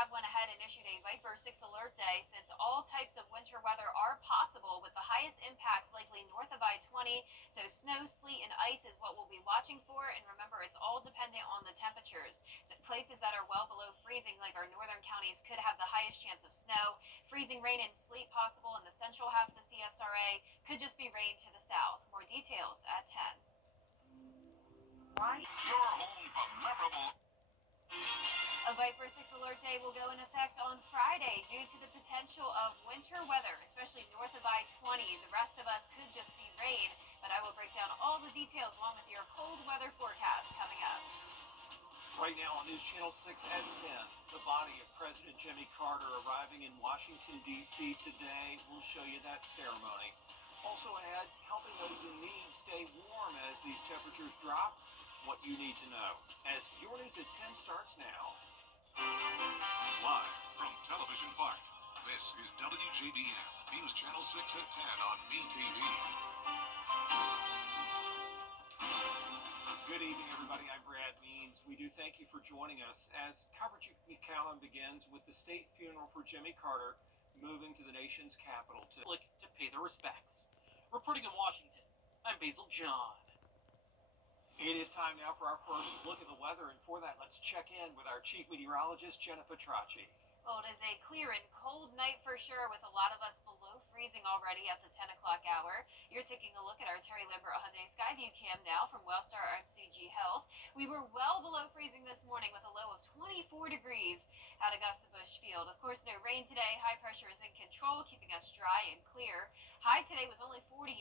have went ahead and issued a Viper 6 alert day since all types of winter weather are possible, with the highest impacts likely north of I-20. So snow, sleet, and ice is what we'll be watching for. And remember, it's all dependent on the temperatures. So places that are well below freezing, like our northern counties, could have the highest chance of snow. Freezing rain and sleet possible in the central half of the CSRA. Could just be rain to the south. More details at 10. Why? Your home for memorable. A Viper 6 alert day will go in effect on Friday due to the potential of winter weather, especially north of I-20. The rest of us could just see rain, but I will break down all the details along with your cold weather forecast coming up. Right now on News Channel 6 at 10, the body of President Jimmy Carter arriving in Washington, D.C. today. We'll show you that ceremony. Also ahead, helping those in need stay warm as these temperatures drop. What you need to know as your News at 10 starts now. Live from Television Park, this is WJBF News Channel 6 at 10 on MeTV. Good evening, everybody. I'm Brad Means. We do thank you for joining us as coverage you can count on begins with the state funeral for Jimmy Carter moving to the nation's capital to pay their respects. Reporting in Washington, I'm Basil John. It is time now for our first look at the weather, and for that, let's check in with our chief meteorologist, Jenna Petracci. Well, it is a clear and cold night for sure, with a lot of us below freezing already at the 10 o'clock hour. You're taking a look at our Terry Lambert Hyundai Skyview cam now from Wellstar MCG Health. We were well below freezing this morning with a low of 24 degrees at Augusta Busch Field. Of course, no rain today. High pressure is in control, keeping us dry and clear. High today was only 48.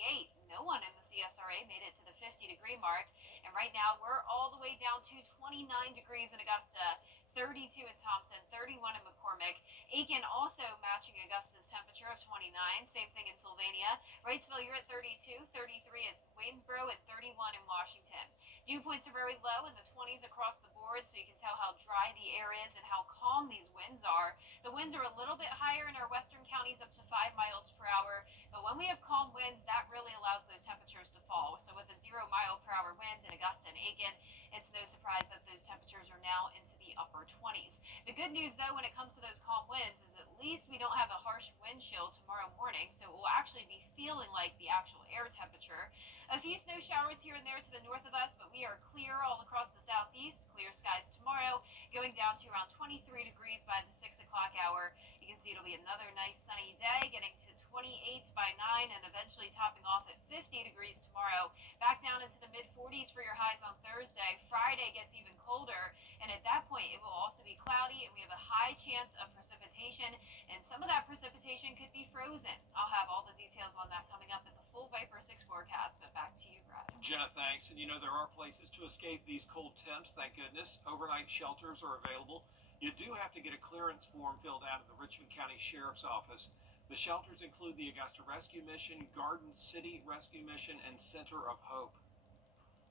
No one in the CSRA made it to the 50-degree mark. And right now, we're all the way down to 29 degrees in Augusta, 32 in Thompson, 31 in McCormick. Aiken also matching Augusta's temperature of 29. Same thing in Sylvania. Wrightsville, you're at 32, 33 at Waynesboro, and 31 in Washington. Dew points are very low in the 20s across the board, so you can tell how dry the air is and how calm these winds are. The winds are a little bit higher in our western counties, up to 5 miles per hour. But when we have calm winds, that really allows those temperatures to fall. So with a 0-mile-per-hour wind in Augusta and Aiken, it's no surprise that those temperatures are now into the upper 20s. The good news, though, when it comes to those calm winds is at least we don't have a harsh wind chill tomorrow morning, so it will actually be feeling like the actual air temperature. A few snow showers here and there to the north of us, but we are clear all across the southeast. Clear skies tomorrow, going down to around 23 degrees by the 6 o'clock hour. You can see it'll be another nice sunny day, getting to 28 by 9 and eventually topping off at 50 degrees tomorrow. Back down into the mid-40s for your highs on Thursday. Friday gets even colder, and at that point it will also be cloudy, and we have a high chance of precipitation, and some of that precipitation could be frozen. I'll have all the details on that coming up in the full Viper 6 forecast, but back to you, Brad. Jenna, thanks. And you know, there are places to escape these cold temps, thank goodness. Overnight shelters are available. You do have to get a clearance form filled out at the Richmond County Sheriff's Office. The shelters include the Augusta Rescue Mission, Garden City Rescue Mission, and Center of Hope.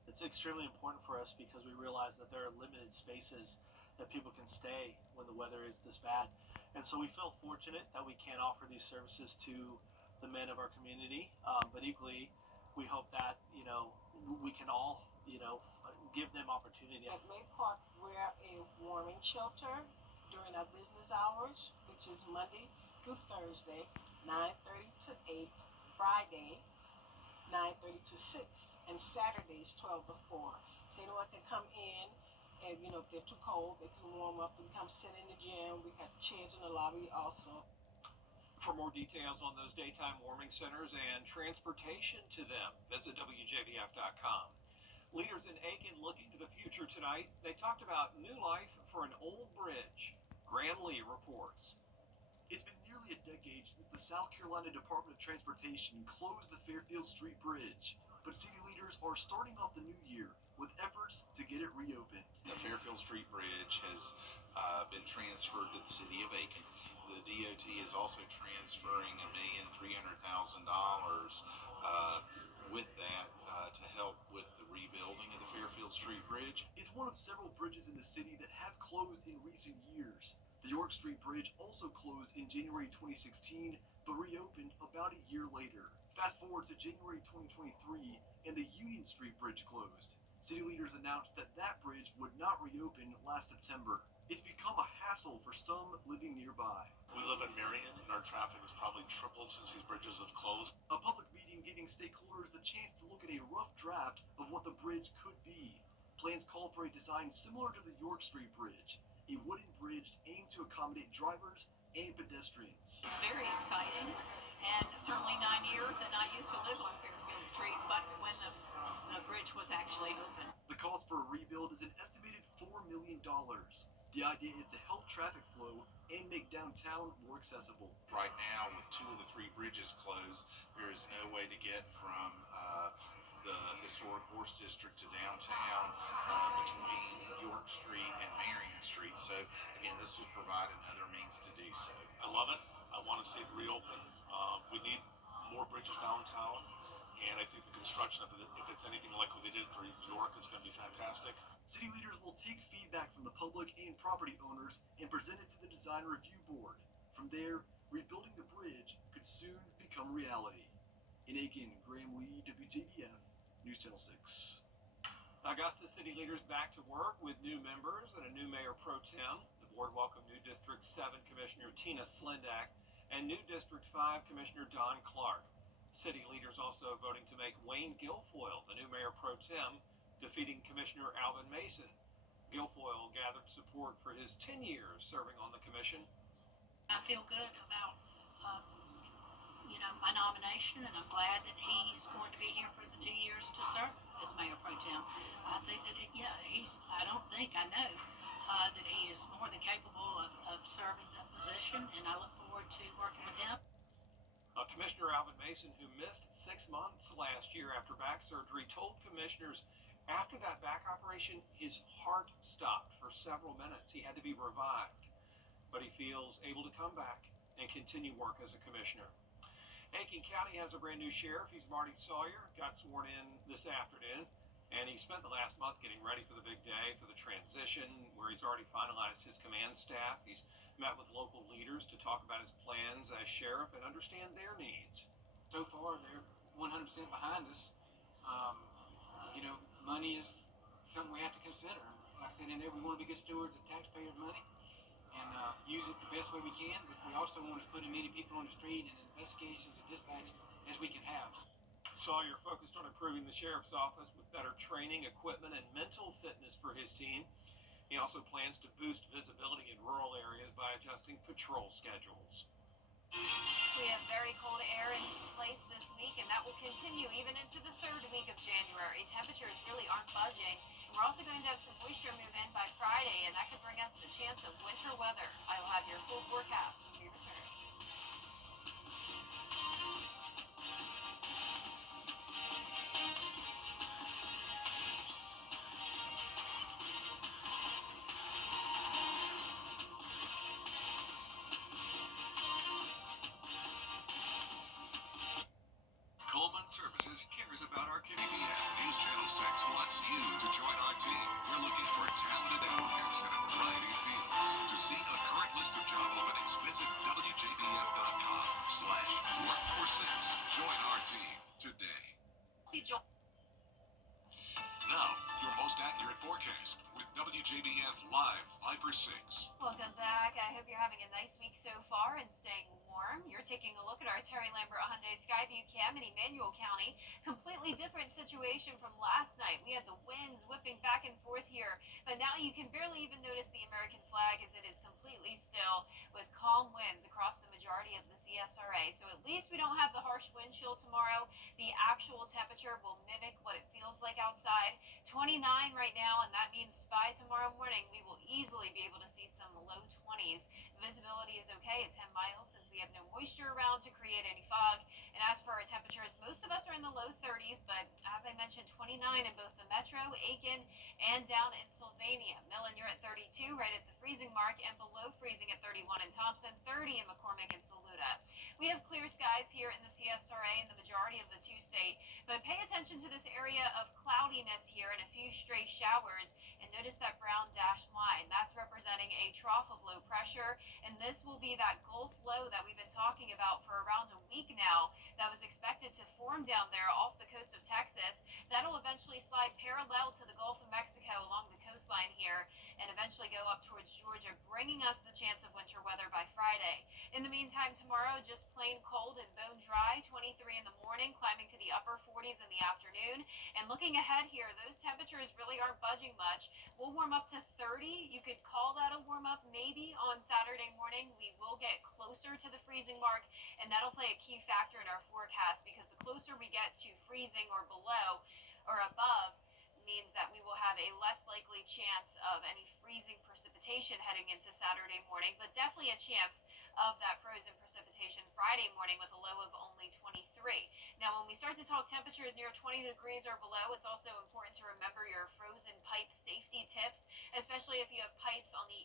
It's extremely important for us because we realize that there are limited spaces that people can stay when the weather is this bad. And so we feel fortunate that we can offer these services to the men of our community. But equally, we hope that, we can all, give them opportunity. At May Park, we're a warming shelter during our business hours, which is Monday through Thursday, 9:30 to 8, Friday, 9:30 to 6, and Saturdays, 12 to 4. So anyone can come in, and if they're too cold, they can warm up and come sit in the gym. We have chairs in the lobby also. For more details on those daytime warming centers and transportation to them, visit WJBF.com. Leaders in Aiken looking to the future tonight. They talked about new life for an old bridge. Graham Lee reports. It's been nearly a decade since the South Carolina Department of Transportation closed the Fairfield Street Bridge, but city leaders are starting off the new year with efforts to get it reopened. The Fairfield Street Bridge has been transferred to the city of Aiken. The DOT is also transferring $1,300,000 with that to help with the rebuilding of the Fairfield Street Bridge. It's one of several bridges in the city that have closed in recent years. The York Street Bridge also closed in January 2016, but reopened about a year later. Fast forward to January 2023, and the Union Street Bridge closed. City leaders announced that bridge would not reopen last September. it's become a hassle for some living nearby. We live in Marion, and our traffic has probably tripled since these bridges have closed. A public meeting giving stakeholders the chance to look at a rough draft of what the bridge could be. Plans call for a design similar to the York Street Bridge, a wooden bridge aimed to accommodate drivers and pedestrians. It's very exciting, and certainly 9 years, and I used to live on Fairfield Street, but when the bridge was actually open. The cost for a rebuild is an estimated $4 million. The idea is to help traffic flow and make downtown more accessible. Right now, with 2 of the 3 bridges closed, there is no way to get from the historic horse district to downtown between York Street and Marion Street. So again, this will provide another means to do so. I love it. I want to see it reopen. We need more bridges downtown, and I think the construction of it, if it's anything like what they did for York, is going to be fantastic. City leaders will take feedback from the public and property owners and present it to the Design Review Board. From there, rebuilding the bridge could soon become reality. In Aiken, Graham Lee, WJBF, News Channel 6. Augusta city leaders back to work with new members and a new mayor pro tem. The board welcomed new District 7 Commissioner Tina Slindak and new District 5 Commissioner Don Clark. City leaders also voting to make Wayne Guilfoyle the new mayor pro tem, defeating Commissioner Alvin Mason. Guilfoyle gathered support for his 10 years serving on the commission. I feel good about, my nomination, and I'm glad that he is going to be here for the 2 years to serve as mayor pro tem. I think that, I know that he is more than capable of serving that position, and I look forward to working with him. Commissioner Alvin Mason, who missed 6 months last year after back surgery, told commissioners after that back operation, his heart stopped for several minutes. He had to be revived, but he feels able to come back and continue work as a commissioner. Aiken County has a brand new sheriff. He's Marty Sawyer, got sworn in this afternoon, and he spent the last month getting ready for the big day, for the transition, where he's already finalized his command staff. He's met with local leaders to talk about his plans as sheriff and understand their needs. So far, they're 100% behind us. Money is something we have to consider. Like I said in there, we want to be good stewards of taxpayers' money and use it the best way we can, but we also want to put as many people on the street and investigations and dispatch as we can have. Sawyer focused on improving the sheriff's office with better training, equipment, and mental fitness for his team. He also plans to boost visibility in rural areas by adjusting patrol schedules. We have very cold air in place this week, and that will continue even into the 3rd week of January. Temperatures really aren't budging. And we're also going to have some moisture move in by Friday, and that could bring us the chance of winter weather. I will have your full forecast when we return. Services cares about our community. News Channel 6 wants you to join our team. We're looking for talented applicants in a variety of fields. To see a current list of job openings, visit WJBF.com/work-for-6. Join our team today. Now, your most accurate forecast with WJBF Live Viper 6. Welcome back. I hope you're having a nice week so far and staying warm. You're taking a look at our Terry Lambert Hyundai Skyview Cam in Emmanuel County. Completely different situation from last night. We had the winds whipping back and forth here, but now you can barely even notice the American flag as it is completely still with calm winds across the majority of the CSRA. So at least we don't have the harsh wind chill tomorrow. The actual temperature will mimic what it feels like outside. 29 right now, and that means by tomorrow morning we will easily be able to see some low 20s. Visibility is okay at 10 miles since we have no moisture around to create any fog. And as for our temperatures, most of us are in the low 30s, but as I mentioned, 29 in both the metro, Aiken, and down in Sylvania. Millen, you're at 32, right at the freezing mark, and below freezing at 31 in Thompson, 30 in McCormick and Saluda. We have clear skies here in the CSRA in the majority of the two-state, but pay attention to this area of cloudiness here and a few stray showers. And And notice that brown dashed line. That's representing a trough of low pressure, and this will be that Gulf low that we've been talking about for around a week now that was expected to form down there off the coast of Texas. That'll eventually slide parallel to the Gulf of Mexico along the coastline here and eventually go up towards Georgia, bringing us the chance of winter weather by Friday. In the meantime, tomorrow, just plain cold and bone dry, 23 in the morning, climbing to the upper 40s in the afternoon. And looking ahead here, those temperatures really aren't budging much. We'll warm up to 30. You could call that a warm up maybe on Saturday morning. We will get closer to the freezing mark, and that'll play a key factor in our forecast because the closer we get to freezing or below or above means that we will have a less likely chance of any freezing precipitation heading into Saturday morning, but definitely a chance of that frozen precipitation Friday morning with a low of only 23. Now, when we start to talk temperatures near 20 degrees or below, it's also important to remember your frozen pipe safety tips, especially if you have pipes on the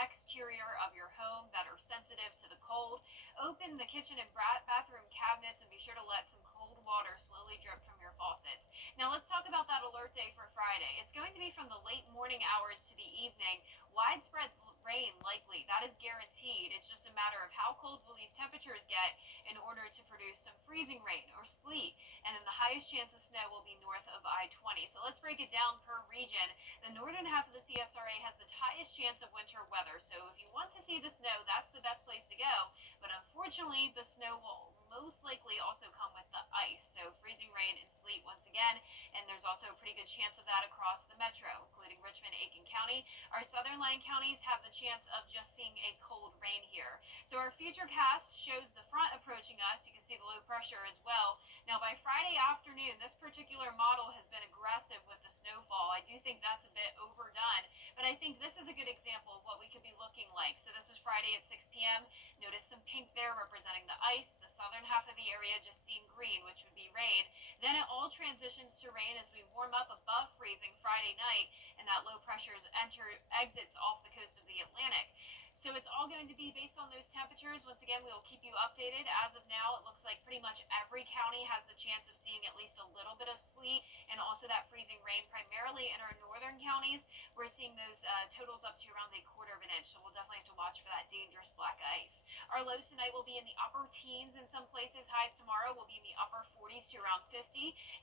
exterior of your home that are sensitive to the cold. Open the kitchen and bathroom cabinets and be sure to let some cold water slowly drip from your faucets. Now, let's talk about that alert day for Friday. It's going to be from the late morning hours to the evening. Widespread rain likely. That is guaranteed. It's just a matter of how cold will these temperatures get in order to produce some freezing rain or sleet. And then the highest chance of snow will be north of I-20. So let's break it down per region. The northern half of the CSRA has the highest chance of winter weather. So if you want to see the snow, that's the best place to go. But unfortunately, the snow will most likely also come with the ice. So freezing rain and sleet once again. And there's also a pretty good chance of that across the metro, including Richmond, Aiken County. Our southern line counties have the chance of just seeing a cold rain here. So our future cast shows the front approaching us. You can see the low pressure as well. Now by Friday afternoon, this particular model has been aggressive with the snowfall. I do think that's a bit overdone, but I think this is a good example of what we could be looking like. So this is Friday at 6 p.m. Notice some pink there representing the ice. The southern half of the area just seeing green, which would be rain. Then it all transitions to rain as we warm up above freezing Friday night, and that low pressure exits off the coast of the Atlantic. So it's all going to be based on those temperatures. Once again, we will keep you updated. As of now, it looks like pretty much every county has the chance of seeing at least a little bit of sleet and also that freezing rain, primarily in our northern counties. We're seeing those totals up to around a quarter of an inch, so we'll definitely have to watch for that dangerous black ice. Our lows tonight will be in the upper teens in some places. Highs tomorrow will be in the upper 40s to around 50.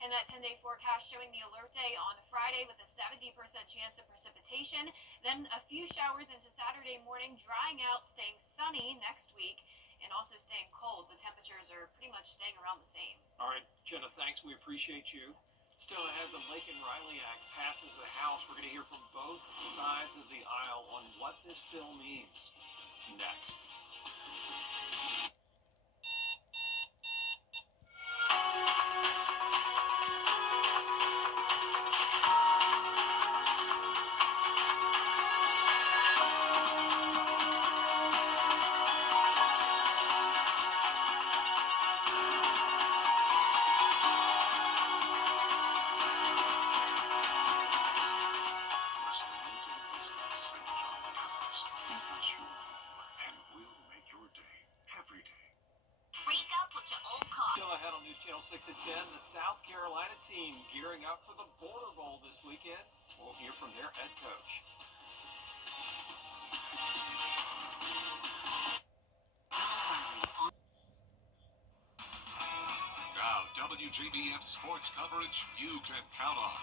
And that 10-day forecast showing the alert day on Friday with a 70% chance of precipitation. Then a few showers into Saturday morning, drying out, staying sunny next week, and also staying cold. The temperatures are pretty much staying around the same. All right, Jenna, thanks. We appreciate you. Still ahead, the Laken Riley Act passes the House. We're going to hear from both sides of the aisle on what this bill means. Next. Still ahead on News Channel 6 at 10, the South Carolina team gearing up for the Border Bowl this weekend. We'll hear from their head coach. Now, WJBF sports coverage you can count on.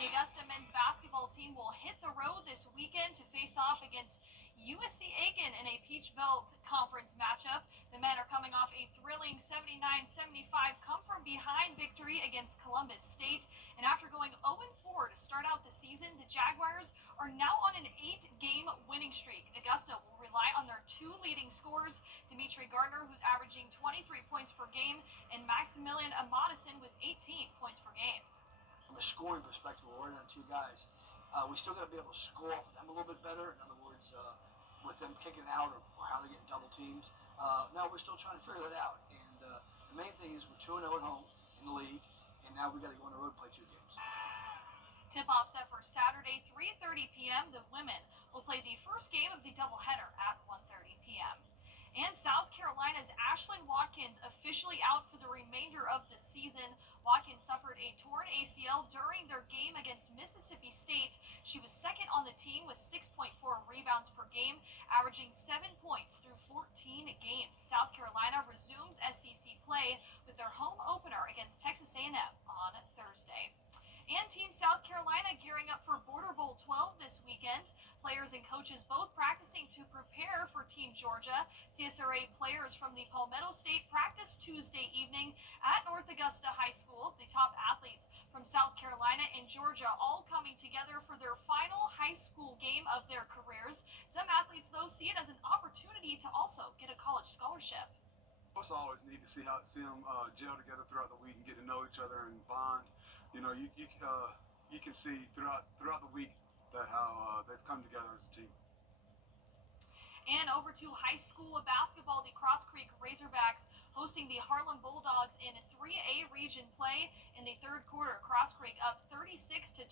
The Augusta men's basketball team will hit the road this weekend to face off against USC Aiken in a Peach Belt Conference matchup. The men are coming off a thrilling 79-75 come-from-behind victory against Columbus State. And after going 0-4 to start out the season, the Jaguars are now on an 8-game winning streak. Augusta will rely on their two leading scorers, Dimitri Gardner, who's averaging 23 points per game, and Maximilian Amadison with 18 points per game. From a scoring perspective, we're on two guys. We still got to be able to score off of them a little bit better. In other words, with them kicking out or how they're getting double teams. Now we're still trying to figure that out. And the main thing is we're 2-0 at home in the league, and now we got to go on the road and play 2 games. Tip-off set for Saturday, 3:30 p.m. The women will play the first game of the doubleheader at 1:30 p.m. And South Carolina's Ashlyn Watkins officially out for the remainder of the season. Watkins suffered a torn ACL during their game against Mississippi State. She was second on the team with 6.4 rebounds per game, averaging 7 points through 14 games. South Carolina resumes SEC play with their home opener against Texas A&M on Thursday. And Team South Carolina gearing up for Border Bowl 12 this weekend. Players and coaches both practicing to prepare for Team Georgia. CSRA players from the Palmetto State practiced Tuesday evening at North Augusta High School. The top athletes from South Carolina and Georgia all coming together for their final high school game of their careers. Some athletes, though, see it as an opportunity to also get a college scholarship. It's always neat to see them gel together throughout the week and get to know each other and bond. You know, you can see throughout the week that how they've come together as a team. And over to high school basketball, the Cross Creek Razorbacks hosting the Harlem Bulldogs in 3A region play in the third quarter. Cross Creek up 36-21.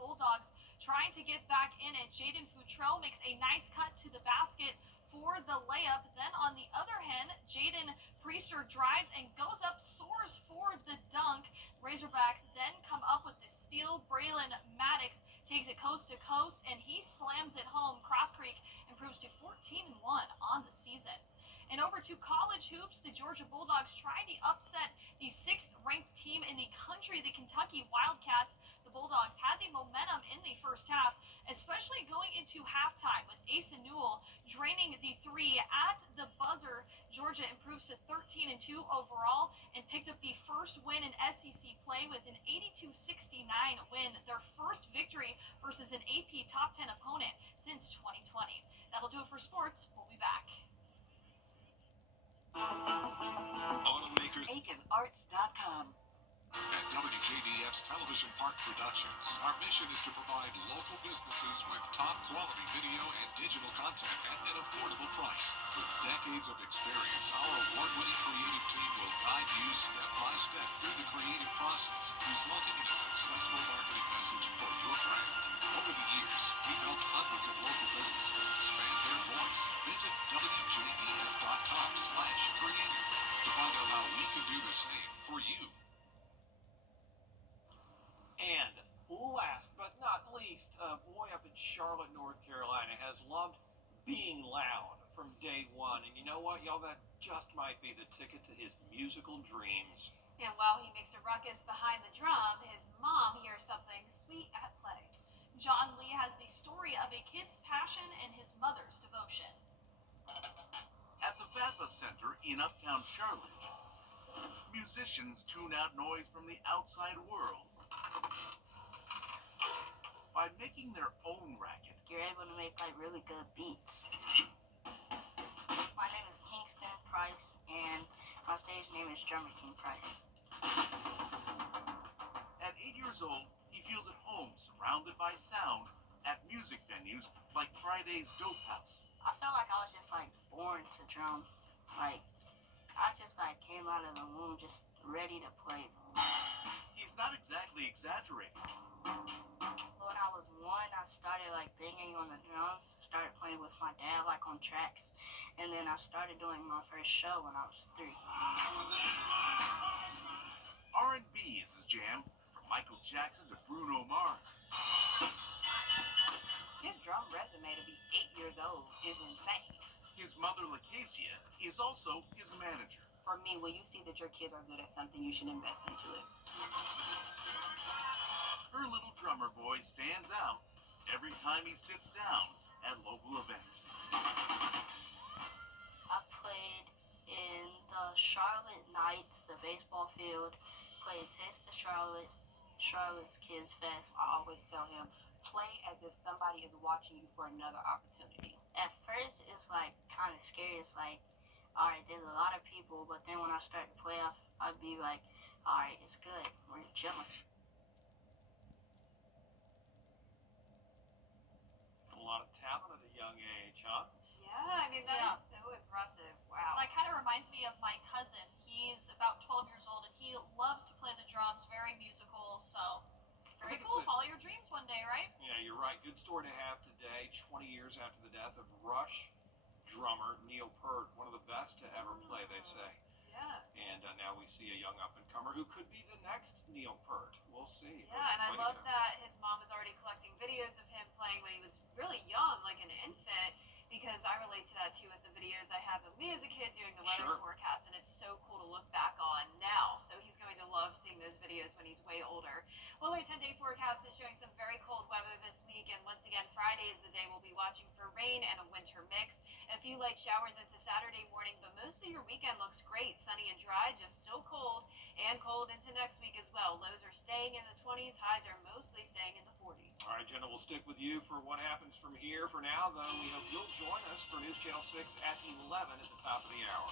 Bulldogs trying to get back in it. Jaden Futrell makes a nice cut to the basket for the layup. Then on the other hand, Jaden Priester drives and goes up, soars for the dunk. Razorbacks then come up with the steal. Braylon Maddox takes it coast to coast and he slams it home. Cross Creek improves to 14-1 on the season. And over to college hoops, the Georgia Bulldogs trying to upset the 6th ranked team in the country, the Kentucky Wildcats. The Bulldogs had the momentum in the first half, especially going into halftime with Asa Newell draining the three at the buzzer. Georgia improves to 13-2 overall and picked up the first win in SEC play with an 82-69 win, their first victory versus an AP top 10 opponent since 2020. That'll do it for sports. We'll be back. Automakers AikenArts.com. At WJBF's Television Park Productions, our mission is to provide local businesses with top quality video and digital content at an affordable price. With decades of experience, our award-winning creative team will guide you step by step through the creative process, resulting in a successful marketing message for your brand. Over the years, we've helped hundreds of local businesses expand their voice. Visit WJBF.com/creative to find out how we can do the same for you. And last but not least, a boy up in Charlotte, North Carolina has loved being loud from day one. And you know what, y'all? That just might be the ticket to his musical dreams. And while he makes a ruckus behind the drum, his mom hears something sweet at play. John Lee has the story of a kid's passion and his mother's devotion. At the Vapa Center in Uptown Charlotte, musicians tune out noise from the outside world by making their own racket. You're able to make like really good beats. My name is Kingston Price and my stage name is Drummer King Price. At 8 years old, he feels at home surrounded by sound at music venues like Friday's Dope House. I felt like I was just like born to drum. Like I just like came out of the womb just ready to play. He's not exactly exaggerating. When I was 1, I started like banging on the drums, started playing with my dad like on tracks, and then I started doing my first show when I was 3. R&B is his jam, from Michael Jackson to Bruno Mars. His drum resume to be 8 years old is insane. His mother, Lacacia, is also his manager. For me, when you see that your kids are good at something, you should invest into it. Her little drummer boy stands out every time he sits down at local events. I played in the Charlotte Knights, the baseball field, played Taste of Charlotte, Charlotte's Kids Fest. I always tell him, play as if somebody is watching you for another opportunity. At first, it's like kind of scary. It's like, all right, there's a lot of people, but then when I start to play off, I'd be like, all right, it's good. We're chilling. A lot of talent at a young age, huh? Yeah, I mean, that is so impressive. Wow. That kind of reminds me of my cousin. He's about 12 years old and he loves to play the drums, very musical. So, very cool. Follow your dreams one day, right? Yeah, you're right. Good story to have today, 20 years after the death of Rush drummer Neil Peart, one of the best to ever play, they say. Yeah. And now we see a young up-and-comer who could be the next Neil Peart. We'll see. Yeah, and I love that his mom is already collecting videos of him playing when he was really young, like an infant, because I relate to that too with the videos I have of me as a kid doing the weather forecast, and it's so cool to look back on now. So he's going to love seeing those videos when he's way older. Well, our 10-day forecast is showing some very cold weather this week, and once again, Friday is the day we'll be watching for rain and a winter mix. A few light showers into Saturday morning, but most of your weekend looks great. Sunny and dry, just still cold, and cold into next week as well. Lows are staying in the 20s, highs are mostly staying in the 40s. All right, Jenna, we'll stick with you for what happens from here. For now, though, we hope you'll join us for News Channel 6 at 11 at the top of the hour.